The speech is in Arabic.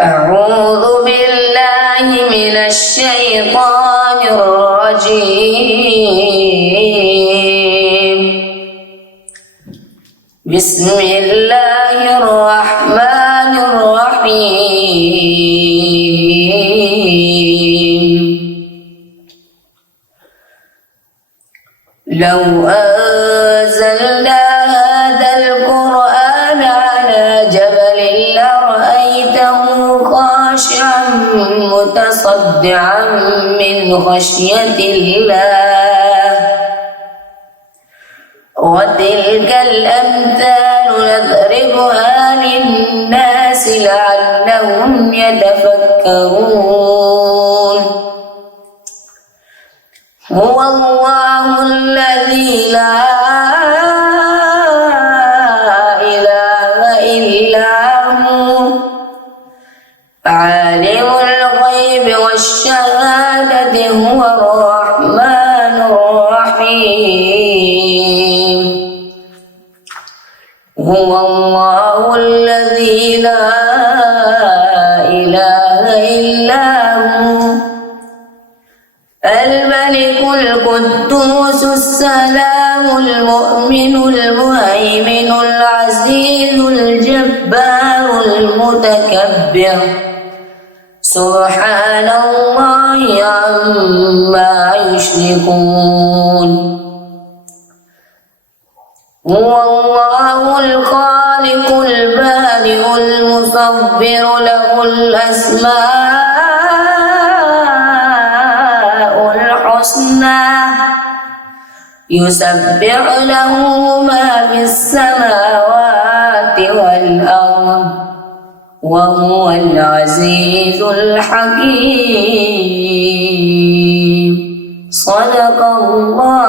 أعوذ بالله من الشيطان الرجيم. بسم الله الرحمن الرحيم. لو أنزلنا هذا القرآن على جبل لرأيته خاشعا متصدعا من خشية الله. وتلك الأمثال نضربها للناس لعلهم يتفكرون. هو الله الذي لا إله إلا هو عالم الغيب والشهادة هو الرحمن الرحيم. هو الله الذي لا إله إلا هو الملك القدوس السلام المؤمن المهيمن العزيز الجبار المتكبر. سبحان الله عما يشركون. هو الله الخالق البارئ المصور له الأسماء الحسنى يسبح له ما في السماوات والأرض وهو العزيز الحكيم. صدق الله.